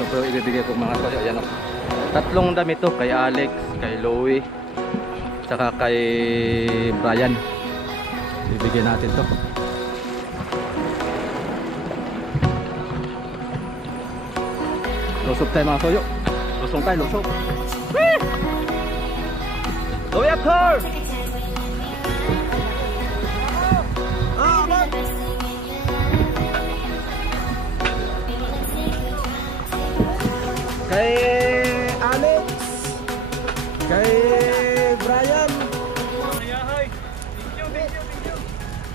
Ito po ibibigay ko mga soyo. Ayan o. Tatlong damit to. Kay Alex, kay Louie, saka kay Brian. Ibibigay natin to. Lusog tayo mga soyo. Lusong tayo, lusog. Louie Actor! Kay Alex, kay Brian.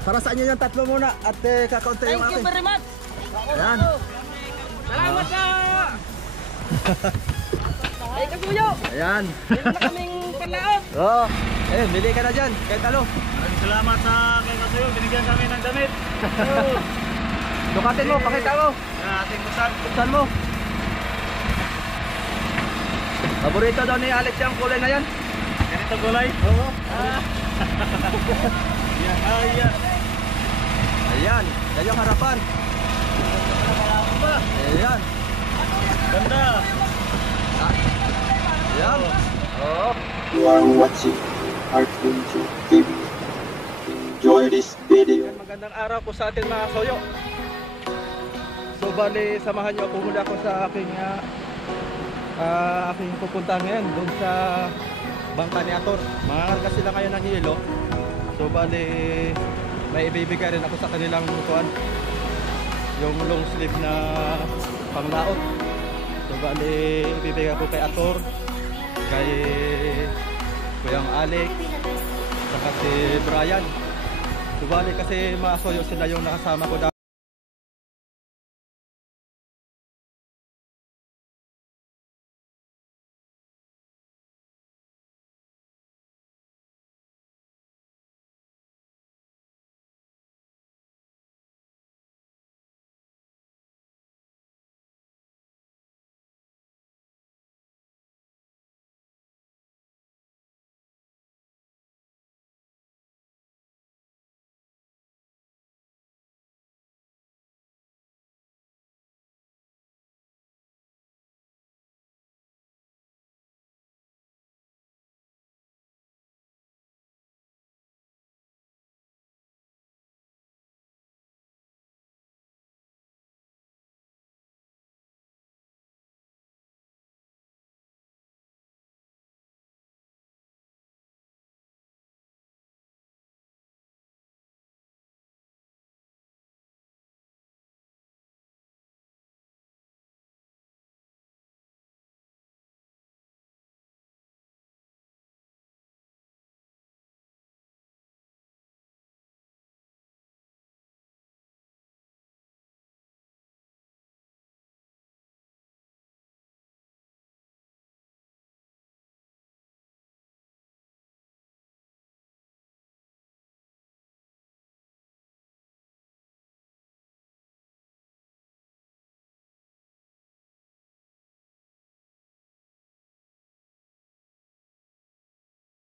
Para sa inyo yung tatlo muna at kakaunti yung akin. Thank you very much. Ayan. Salamat ka. Ay kasuyo. Ayan. Meron na kaming panlaot. Oo. Eh, bili ka na dyan. Kahit talo. Salamat sa kay Kasuyo, binigyan kami ng damit. Dukatin mo, pakita mo. Ating busan. Buksan mo. Paborito daw ni Alex yung kulay na yan. Ganito gulay? Oo. Yeah. Ayan. Yan yung harapan. Ayan. Ganda. Ayan. Oo. You are watching Art Unju TV. Enjoy this video. Magandang araw po sa atin mga soyo. So bali, samahan nyo ako muli ako sa aking pupuntahan ngayon doon sa Bangka ni Ator. Mangangarga sila ngayon ng hilo. So bali, may ibibigay rin ako sa kanilang kuan, yung long sleeve na panglaot. So bali, ibibigay ko kay Ator, kay Kuyang Alex, saka si Brian. So bali kasi mga soyo, sila yung nakasama ko dati.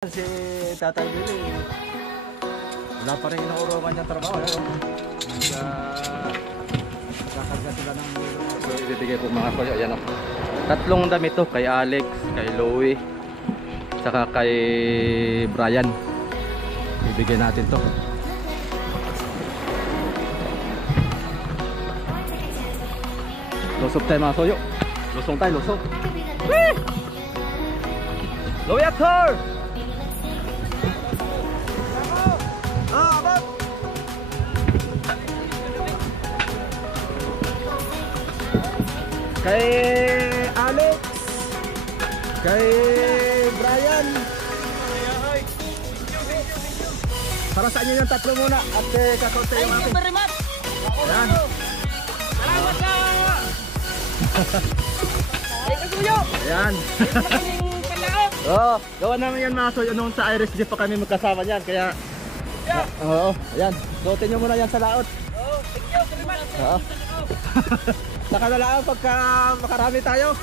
Si Tatay Billy, wala pa rin inuurungan niyang trabaho. Nakakarga sila ng hilo. So ibibigay po mga soyo. Ayan o. Tatlong damit to. Kay Alex, kay Louie, saka kay Brian. Ibigay natin to. Lusog tayo mga soyo. Lusong tayo, lusog. Louie Actor! Kay Alex, kay Brian. Para sa inyo yung tatlo muna at kakaunti yung Thank you akin. very much. Ayan. Salamat ka. Ay kasuyo. Ayan. Meron na kaming panlaot. Oo, gawa namin yan mga soyo noon sa Iris Jeep pa kami magkasama niyan. Kaya, oo, ayan. Suotin nyo muna yan sa laot. Thank you very much. Oo. Nakalalaan pagka makarami tayo.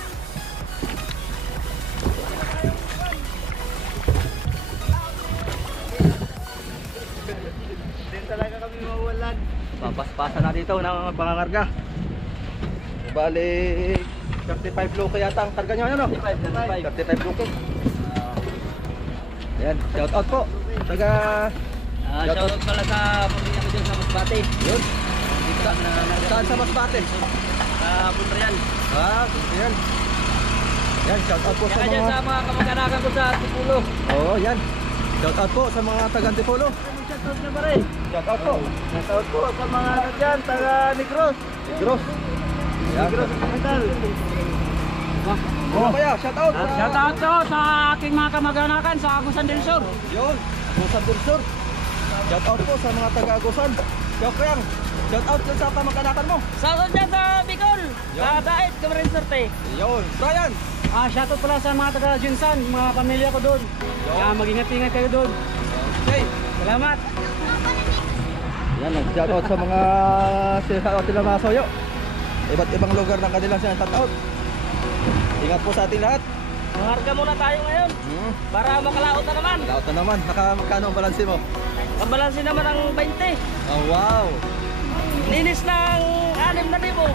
Din talaga kami mawalan. Papaspasa na dito ng pangangarga. Bali, 35 loke yata ang targa nyo, ano? 35 loke. Ayan, shout out po. Taga... Shoutout pala sa pamilya ko dyan sa Masbate. Yun. Saan sa Masbate? Sa Punrayan. Yan. Yan, shout out po sa Kaya dyan mga... sa mga kamag-anakan ko sa Tipulo. Oo, yan. Shout out po sa mga taga Antipolo. Shoutout na ba rin? Shout out po. Shout out po sa mga dyan, taga Negros. Negros. Yan. Hospital. Oo, kaya, shout out. Shout out to sa aking mga kamag-anakan sa Agusan del Sur. Yun, Agusan del Sur. Shout out po sa mga taga Agusan. Shout out din sa kamag-anakan mo. Shout out dyan sa Bicol. Sa Dait, Camarines Norte. Yun, Brian. Shout out pala sa mga taga Jinsan, mga pamilya ko doon. Kaya mag-ingat-ingat kayo doon. Okay. Salamat. Yan, shout out sa mga shout out nila mga soyo. Iba't ibang lugar ng kanilang shout out. Ingat po sa ating lahat. Maharga muna tayo ngayon para makalaot na naman. Laot na naman. Magkano ang balanse mo? Ang balanse naman ang 20. Oh, wow. Linis ng 6,000.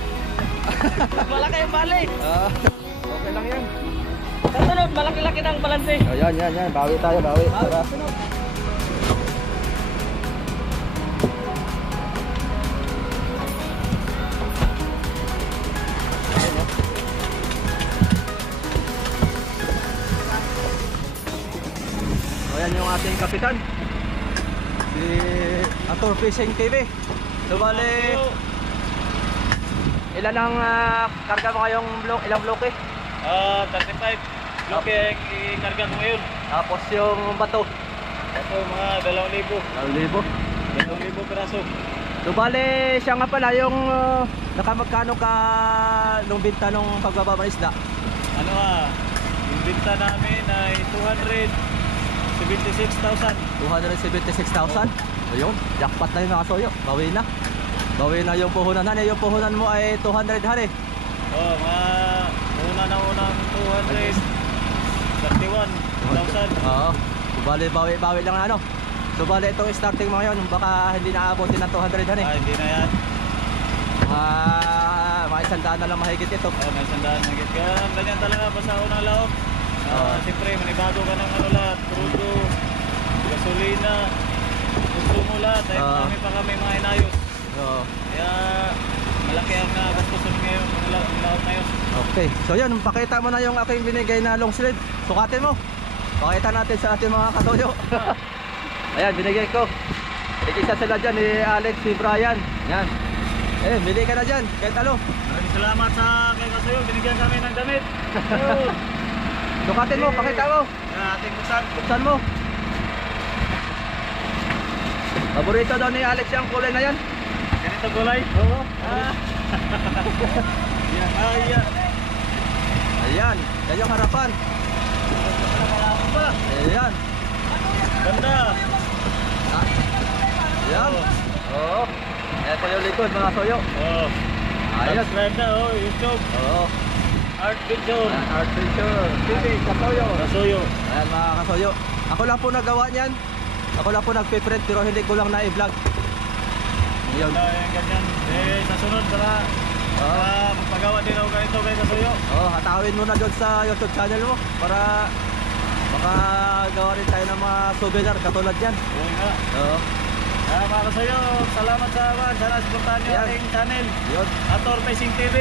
Malaki yung bali. Okay lang yan. Sa sunod, malaki-laki ng balanse. Oh, yan. Bawi tayo, bawi. Tara. Ayan yung ating kapitan, si Ator Fishing TV. So bali, ilan ang karga mo ngayong ilang bloke? 35. Loke ang ikarga ko ngayon. Tapos yung bato, Ito mga 2,000. 2,000 piraso. so bali, siya nga pala yung nakamagkano ka nung binta nung pagbaba ng isda? Ano yung binta namin ay 276,000. 276,000. Ayun, jackpot na yung mga soyo. Bawi na. Bawi na yung puhunan. Hani, yung puhunan mo ay 200 hari. Oh, mga unang 231,000. Oo. So, bali, bawi lang ano. So bali itong starting mo ngayon, baka hindi naabotin ng 200 hani. Hindi na yan. Mga 100 na lang mahigit ito. May sandaan na git. Ganyan talaga pa sa unang laot. Siyempre, manibago ka ng ano lahat. Crudo, gasolina, konsumo lahat. Ay marami pa kami mga inayos. Oo. Kaya malaki ang gastusin ngayon, ang laot ngayon. Okay. So yan, pakita mo na yung aking binigay na long sleeve. Sukatin mo. Pakita natin sa ating mga katoyo. Ayan, binigay ko. Isa sila dyan, ni Alex, si Brian. Yan. Bili ka na dyan, kahit ano. Maraming salamat sa kay Kasuyo. Binigyan kami ng damit. Sukatin mo, pakita mo. Ating buksan. Buksan mo. Paborito daw ni Alex yung kulay na yan. Ganito gulay? Oo. Yan. Ayan, yan yung harapan. Ayan. Ganda. Ayan. Oo. Ayan po yung likod mga soyo. Oh. Ayos. Subscribe na YouTube. Oo. Art Picture. Ayan, Art Picture TV, kasoyo. Kasuyo. Ayan mga kasoyo. Ako lang po nagawa niyan. Ako lang po nagpiprint pero hindi ko lang na-i-vlog. Yun. Ganyan. Sa sunod para magpagawa din ako ganito kay Kasuyo. Hatawin mo na doon sa YouTube channel mo para makagawa rin tayo ng mga souvenir katulad yan. Oo nga. Oo. Mga Kasuyo, salamat sa mga. Sana supportahan niyo Yan. ating channel. Yun. Ator Fishing TV.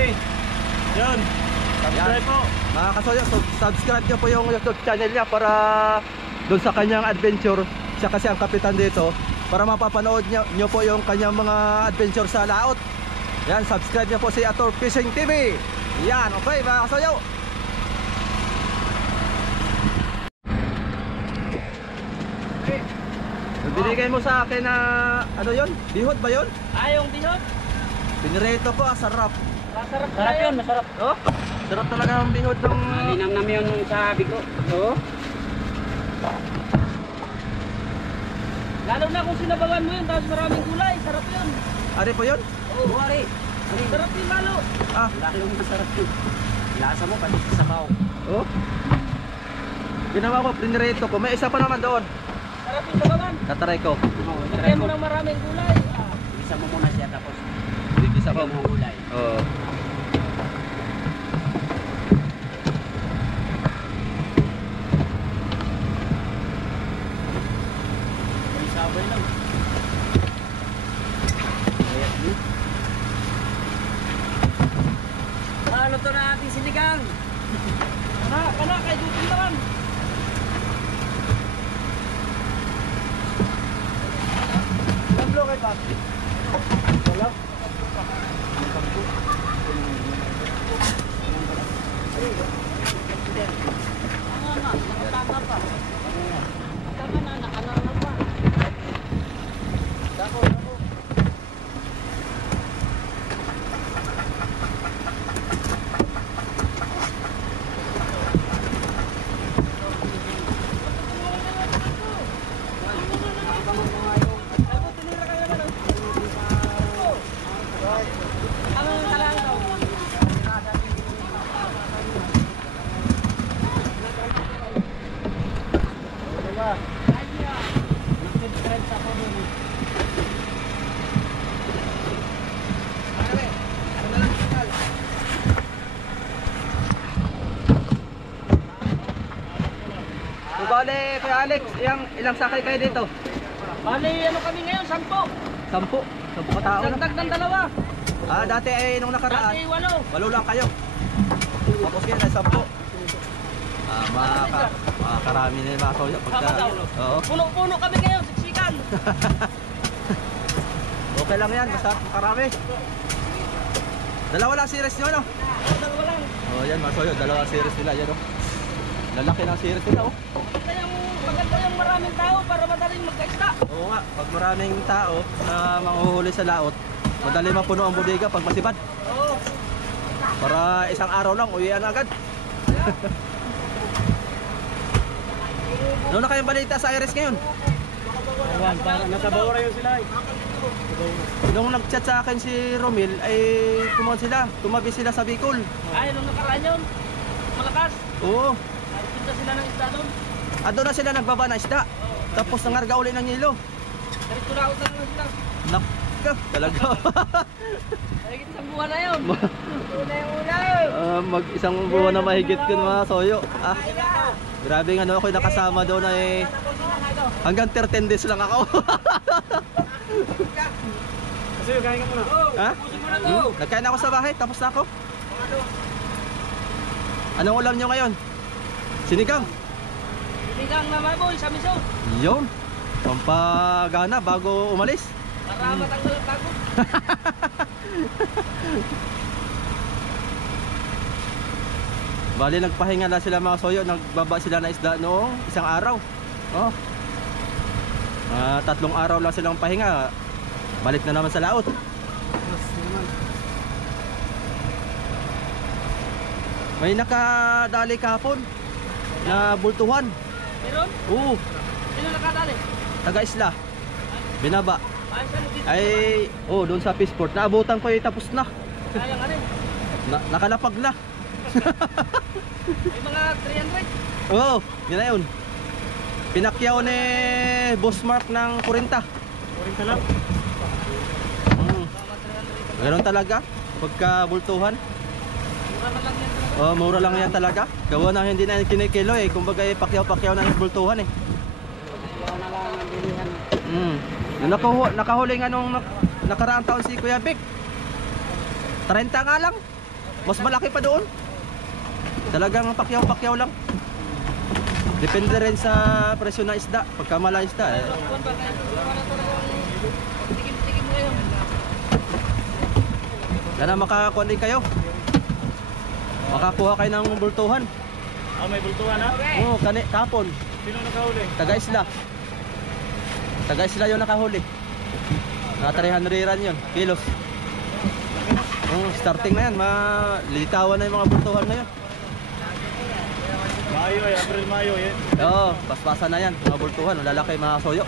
Yun. Subscribe Yan. po. Mga kasoyo, subscribe nyo po yung YouTube channel niya para doon sa kanyang adventure. Siya kasi ang kapitan dito. Para mapapanood nyo po yung kanyang mga adventure sa laot. Yan, subscribe nyo po si Ator Fishing TV. Yan, okay mga kasoyo. Binigay mo sa akin na ano yon? Bihod ba yon? Yung bihot. Pinirito ko, sarap. Sarap yun, masarap. Oh, sarap talaga ang bihod ng... Linam namin yun sa Bicol. Oo. Lalo na kung sinabawan mo yun, tapos maraming gulay. Sarap yun. Ari po yun? Oo, wari. Sarap yun lalo. Laki yung masarap yun. Lasa mo, pati sa sabaw. Oh. Ginawa ko, pinirito ko. May isa pa naman doon. Sarap yung sabawan. Tatry ko. Lagyan mo ng maraming gulay. Isa mo muna siya tapos Isa ko. lagyan mo gulay. Oo. Maluto na ating sinigang. Kana, kay duty naman. Pablo kay Pap. Wala. Tama pa. Tama na, nakalala pa. Dako. Bale, kay Alex, ilang sakay kayo dito? Bali, ano kami ngayon? 10. 10 katao na. Dagdag ng 2. Dati ay nung nakaraan, Dati 8. 8 lang kayo. Tapos ngayon ay 10. Makakarami na yung mga soyo. Oo. Puno-puno kami ngayon, siksikan. Okay lang yan, basta makarami. Dalawa lang series nyo, ano? Dalawa lang. Oh, yan mga soyo, dalawa series nila, yan oh. Lalaki ng series nila oh. Maganda yung maraming tao para madaling magkaista. Oo nga, pag maraming tao na manghuhuli sa laot, madali mapuno ang bodega pag masipad. Oo. Para isang araw lang, uwian agad. Ano na kayong balita sa Iris ngayon? Nasa Bawra yun sila eh. Nung nag-chat sa akin si Romil, ay tumabi sila sa Bicol. Ay, nung nakaraan yun, malakas. Oo, Nagpunta sila ng isda doon. doon na sila nagbaba na isda. Tapos nangarga uli ng hilo. Diretso na utan na sila. Nakka, talaga. Mahigit sa buwan na yun. Una yung ulam. Mag-isang buwan na mahigit yun mga soyo. Grabe nga ako'y nakasama doon ay hanggang 13 days lang ako. Kasi yung kain ka muna. Ha? Pusin mo na to. Nagkain ako sa bahay, tapos na ako. Anong ulam nyo ngayon? Sinigang. Sinigang na maboy sa miso. Yun. Pampagana bago umalis. Para matanggal ang pagod. Bali nagpahinga na sila mga soyo, nagbaba sila na isda noong isang araw. Oh. 3 araw lang silang pahinga. Balik na naman sa laot. May nakadali kahapon na bultuhan. Meron? Oo, Sino nakadali? taga-isla. Binaba. Ay, saan dito? Ay, doon sa Peaceport. Naabutan ko tapos na. Sayang ano eh. Nakalapag na. May mga 300. Oo, yun na yun. Pinakyaw ni Boss Mark ng 40. 40 lang. Ganoon talaga pagka bultuhan. Mura na lang yan talaga. Oh, mura lang yan talaga. Gawa na hindi na kinikilo eh. Kumbaga pakyaw-pakyaw na yung bultuhan eh. Mura na lang ang bilihan. Nakahuli nga nung nakaraang taon si Kuya Vic. 30 nga lang. Mas malaki pa doon. Talagang pakyaw-pakyaw lang. Depende rin sa presyo ng isda. Pagka mala isda eh. Kuwan ba kayo? Wala na talagang tikim-tikim mo ngayon. Sana makakuha din kayo. Makakuha kayo ng bultuhan. May bultuhan ha? Oo, kapon. Sino nakahuli? Taga-isla. Taga-isla yung nakahuli. Na 300 yun, kilos. Starting na yan, lilitawan na yung mga bultuhan ngayon. Mayo eh, April, Mayo eh. Oo, paspasan na yan, mga bultuhan, lalaki mga soyo.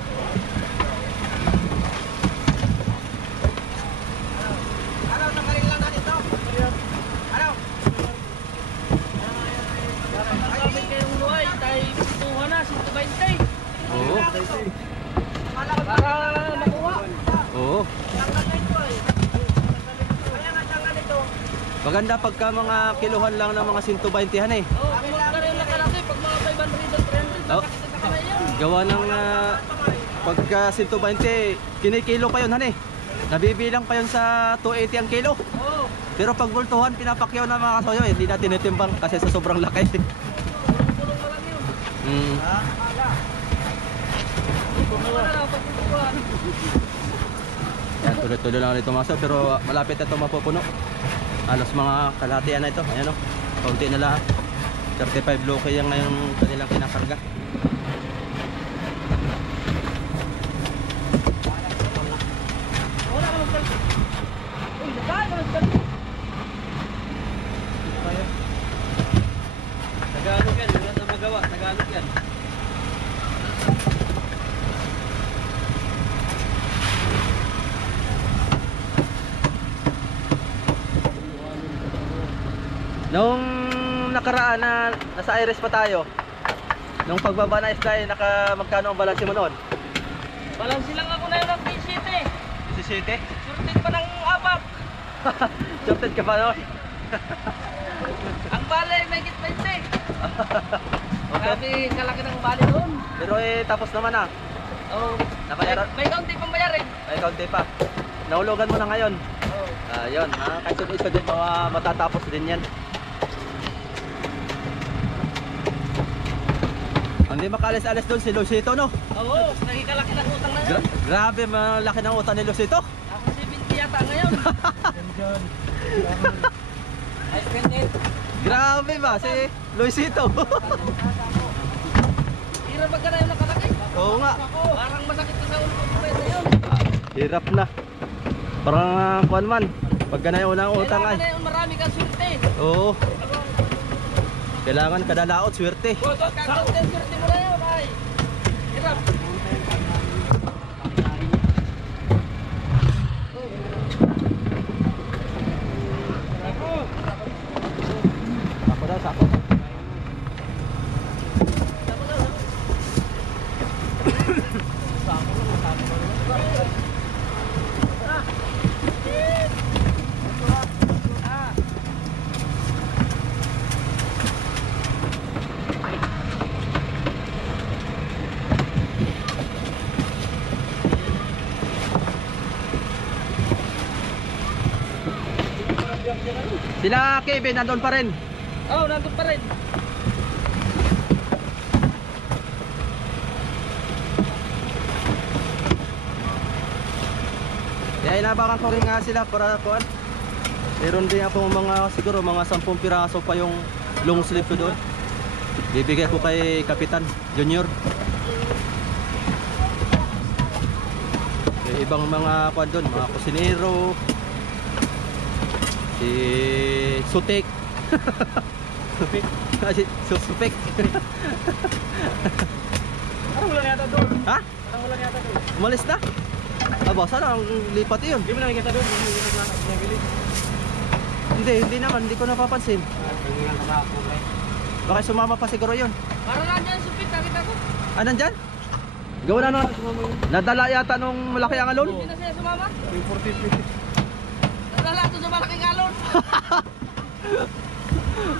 Kami kayong luay, tayo putuhan na, 120. Oo, Para makuha. oo. Maganda pagka mga kiluhan lang ng mga 120han eh. Oo, kung magkaroon lang ka natin, pag mga 500 300, Oh. makakita ka na yan. Gawa ng pagka 120, kinikilo pa yun han eh. Nabibilang pa yun sa 280 ang kilo. Oo. Pero pag bultuhan, pinapakyaw na mga kasoyo, hindi na tinitimbang kasi sa sobrang laki. Yan, tuloy-tuloy lang dito mga kasoyo, pero malapit na ito mapupuno. Halos mga kalahatian na ito. Ayan o, kaunti na lang. 35 loke yung ngayong kanilang kinakarga. Tagalog yan, wala na magawa. Tagalog yan. Nung nakaraan na nasa Iris pa tayo, nung pagbaba na isla, magkano ang balanse mo noon? Balansi lang ako na yun ng 17. 17? Surtin pa ng apat. Shorted ka pa noon? Ang bale, may git 20. Grabe, kalaki ng bale doon. Pero tapos naman na. Oh, Nakayaran? may kaunti pang bayarin. Ay, kaunti pa. Nahulugan mo na ngayon. Oh. Ayun, kahit isa din matatapos din yan. Hindi makalis-alis doon si Lucito, no? Oo, nakikalaki ng utang na yun. Grabe, malaki ng utang ni Lucito. Ako 70 yata ngayon. I spend it. Grabe ba si Lucito? Hirap magka na yung nakalaki. Oo nga. Parang masakit na sa ulo ko pwede yun. Hirap na. Parang kuwan man. Pagka na yung unang utang ay. Kailangan na yun, marami kang surte. Oo. Kailangan kada laot swerte. Kakaunti ang surte mo na yun ay. Hirap. Sako daw, sako. Sila Kevin nandun pa rin. Oo, nandun pa rin. Kaya inabakan ko rin nga sila para kuan. Meron din akong mga siguro mga 10 piraso pa yung long sleeve ko doon. Bibigay ko kay Kapitan Junior. Yung ibang mga kuan doon, mga kusinero. Si Sutik. Supik. Si Supik. Parang wala yata doon. Ha? Parang wala yata doon. Umalis na? Aba, sana ang lipat yun. Hindi mo nakikita doon. Hindi naman, hindi ko napapansin. Baka sumama pa siguro yun. Parang nandyan yung supit, nakita ko. Ah, nandyan? Gawa na nun. Nadala yata nung malaki ang alon. Hindi na siya sumama. Yung 40. Nadala ito sa malaking alon.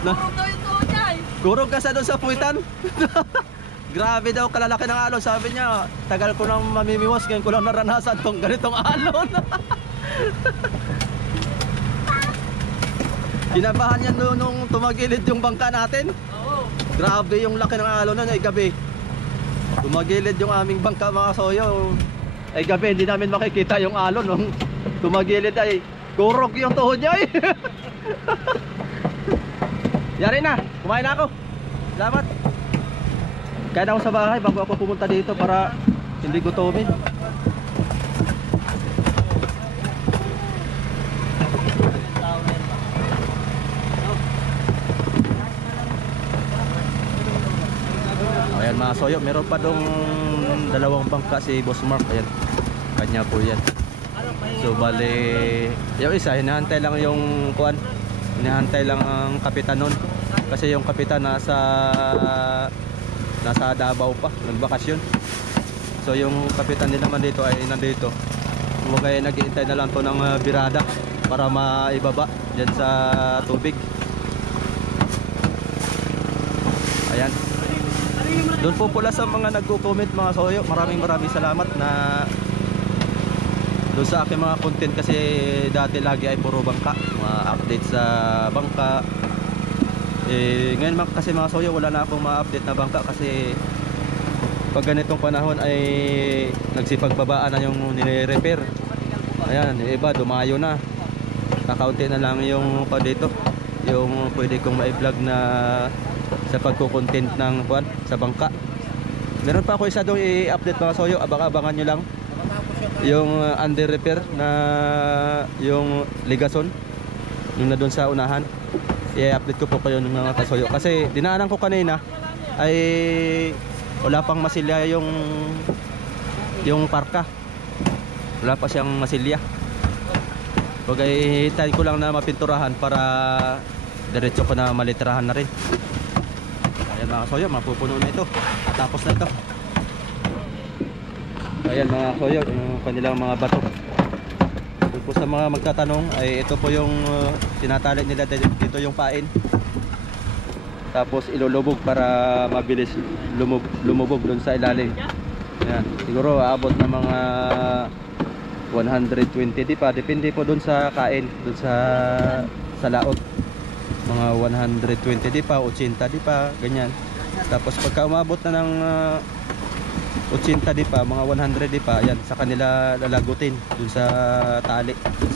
Purong daw yung tuhod niya eh. Gurog ka sa doon sa puwitan. Grabe daw kalalaki ng alon. Sabi niya, tagal ko nang mamimiwas. Ngayon ko lang naranasan tong ganitong alon. Kinabahan yan nung tumagilid yung bangka natin. Oo. Grabe yung laki ng alon nun ay gabi. Tumagilid yung aming bangka mga soyo. Ay gabi hindi namin makikita yung alon. Nung tumagilid ay gurog yung tuhod niya eh. Yari na, kumain na ako. Salamat. Kaya na ako sa bahay bago ako pumunta dito para hindi gutomin. Ayan mga soyo, meron pa dong dalawang bangka si Boss Mark. Ayan, kanya po yan. So bali, yung isa hinahantay lang yung kuan, hinahantay lang ang kapitan nun. Kasi yung kapitan nasa Davao pa, nagbakasyon. So yung kapitan din naman dito ay nandito. Kumagay nag-iintay na lang to ng birada para maibaba dyan sa tubig. Ayan. Doon po pula sa mga nagko-comment mga soyo, maraming salamat na Doon sa aking mga content kasi dati lagi ay puro bangka, mga update sa bangka. Ngayon kasi mga soyo, wala na akong ma-update na bangka kasi pag ganitong panahon ay nagsipagbabaan na yung nire-repair. Ayan, yung iba dumayo na. Kakaunti na lang yung pa dito, yung pwede kong ma-vlog na sa pagko-content ng kuan sa bangka. Meron pa ako isa doon i-update mga soyo, abang-abangan nyo lang. Yung under repair na yung ligason, yung na doon sa unahan, i-update ko po kayo ng mga kasoyo. Kasi dinaanan ko kanina ay wala pang masilya yung parka. Wala pa siyang masilya. Huwag ay hitayin ko lang na mapinturahan para diretso ko na maliterahan na rin. Ayan mga kasoyo, mapupuno na ito. Tapos na ito. Ayan mga kasoyo, yung kanilang mga bato. Kung po sa mga magtatanong ay ito po yung tinatali nila dito yung pain. Tapos ilulubog para mabilis lumubog doon sa ilalim. Ayan, siguro aabot na mga 120 di pa, depende po doon sa kain, doon sa laot. Mga 120 di pa, 80 di pa, ganyan. Tapos pagka umabot na ng 80 di pa, mga 100 di pa, ayan, sa kanila lalagutin doon sa tali, dun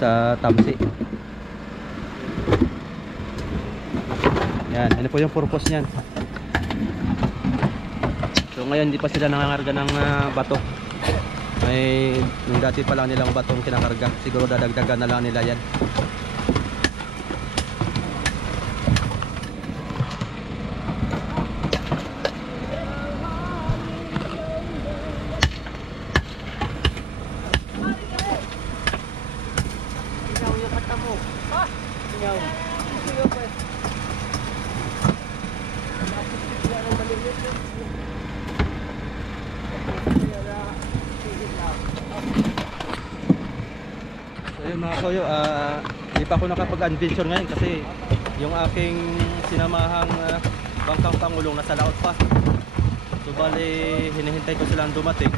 sa tamsi. Yan, ano po yung purpose niyan. So ngayon hindi pa sila nangangarga ng bato. May nung dati pa lang nilang batong kinakarga. Siguro dadagdagan na lang nila yan. Ayun mga kasoyo, hindi pa ako nakapag-adventure ngayon kasi yung aking sinamahang bangkang pangulong nasa laot pa. So bali hinihintay ko silang dumating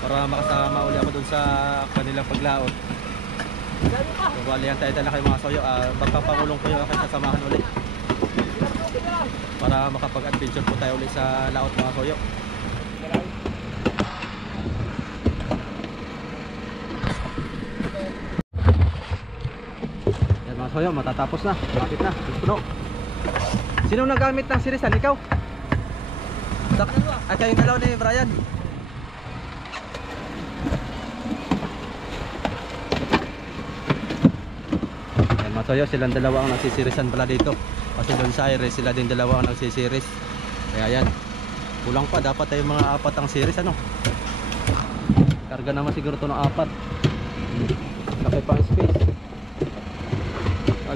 para makasama uli ako dun sa kanilang paglaot. So bali hantay-hantay na kayo mga kasoyo, bangkang pangulong ko yung aking sasamahan uli para makapag-adventure po tayo uli sa laot mga kasoyo. So yun, matatapos na, malapit na, puno. Sino nagamit ng sirisan? Ikaw? At kayong dalaw ni Brian. Ayan mga soyo, silang dalawa ang nagsisirisan pala dito. Kasi doon sa Iris, sila din dalawa ang nagsisiris. Kaya yan, kulang pa, dapat ay mga 4 ang series ano. Karga naman siguro ito ng 4. Laki pa ang space.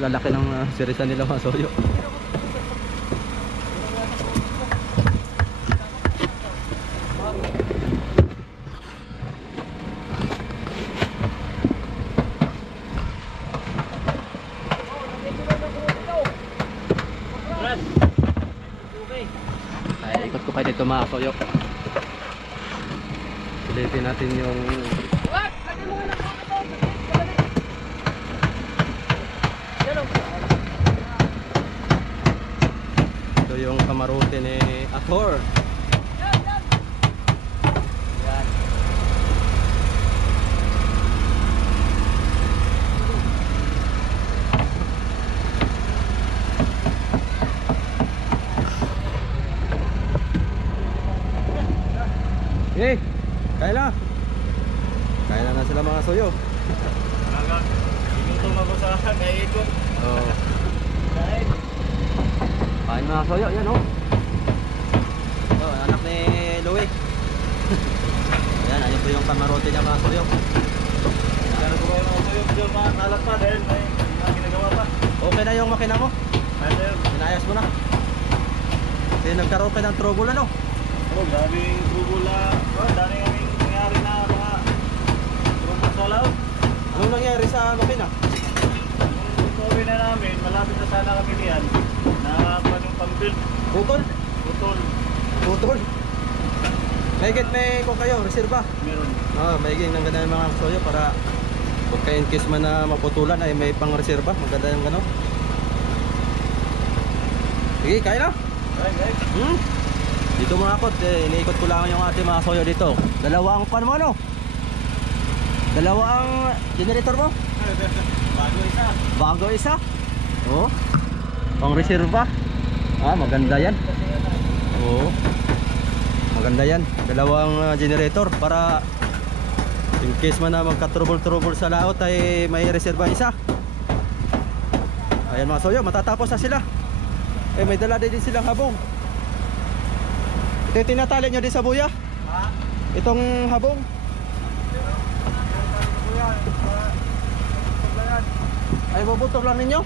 Lalaki ng sirisan nila mga soyo. Ay, ikot ko kayo dito mga soyo. Sulitin natin yung yung kamarote ni Ator. Yan. Okay, kaya na. Kaya na sila mga soyo. Talagang inutom ako sa kaikot. Oh. Kain mga soyo, yan oh. Oh, anak ni Louie. Ayan, ayun po yung kamarote niya mga soyo. Kaya ko kayo mga soyo, medyo makalat pa dahil may mga ginagawa pa. Okay na yung makina mo? Ay sir. Inayos mo na. Kasi nagkaroon ka ng trouble ano? Oh, daming trubula. Oh, daming aming nangyari na mga trubula sa laot. Anong nangyari sa makina? Yung sorry na namin, malapit na sana kami niyan. Na yung pang-build. Putol? Putol. Putol? may kung kayo, reserva. Meron. May ng ganun mga soyo para pagka in case man na maputulan ay may pang reserva. Maganda yung gano'n. Sige, kaya na. Dito mga akot, iniikot ko lang yung ating mga soyo dito. Dalawa ang pan mo ano? Dalawa ang generator mo? Bago isa. Oh. Pang reserva. Maganda yan. Oh. Maganda yan. Dalawang generator para in case man na magka-trouble sa laot ay may reserva isa. Ayan mga soyo, matatapos na sila. May dala din silang habong. Ito yung tinatali nyo din sa buya? Itong habong? Ay bubutog lang ninyo?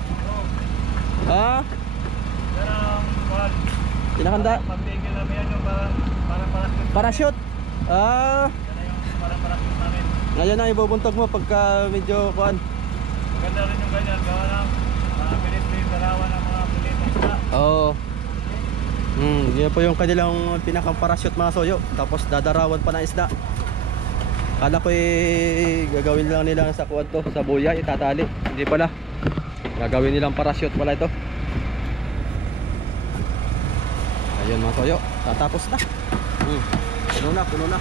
Tinakanda? Pagtigil namin yan yung parang Parachute? Yan yung parang parachute namin. Ngayon na ibubuntog mo pagka medyo kuan. Maganda rin yung ganyan. Gawa ng bilis din dalawa ng mga pilitong isda. Oo. Yun po yung kanilang pinakang parachute mga soyo. Tapos dadarawan pa ng isda. Kala ko gagawin lang nila sa kuwan to, sa buya, itatali. Hindi pala. Gagawin nilang parachute pala ito. Ayun mga soyo, tatapos na. Puno na.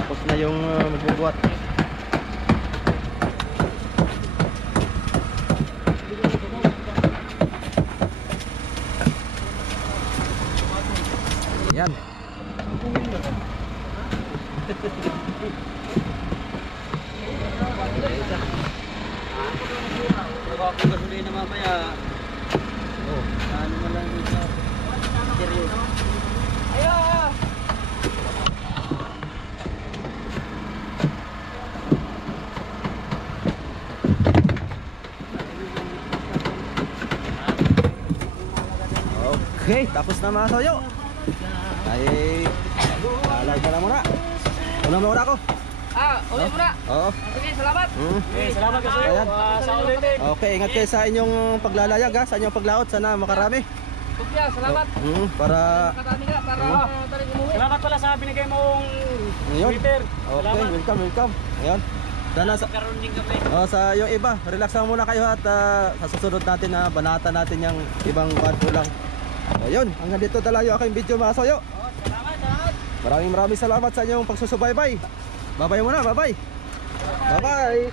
Tapos na yung magbubuhat. Yan. Baka kung gasolina na mamaya. Ano mo lang dito. Seryoso. Okay, tapos na mga soyo. Ay, lalagay ka na muna. Una muna ako. Ulit mo na. Oo. Sige, salamat. Salamat kasi. Ayan. Sa ulitin. Okay, ingat kayo sa inyong paglalayag sa inyong paglaot. Sana makarami. Kupya, salamat. Para Katami ka para tarik umuwi. Salamat pala sa binigay mong Ayun. Twitter. Okay, welcome. Ayun. Sana Karoon din kami. sa yung iba, relax lang muna kayo at sa susunod natin na banatan natin yung ibang kulang. Ayun, hanggang dito talaga yung aking video mga soyo. Salamat. Maraming salamat sa inyong pagsusubaybay. Bye-bye muna, bye-bye. Bye-bye.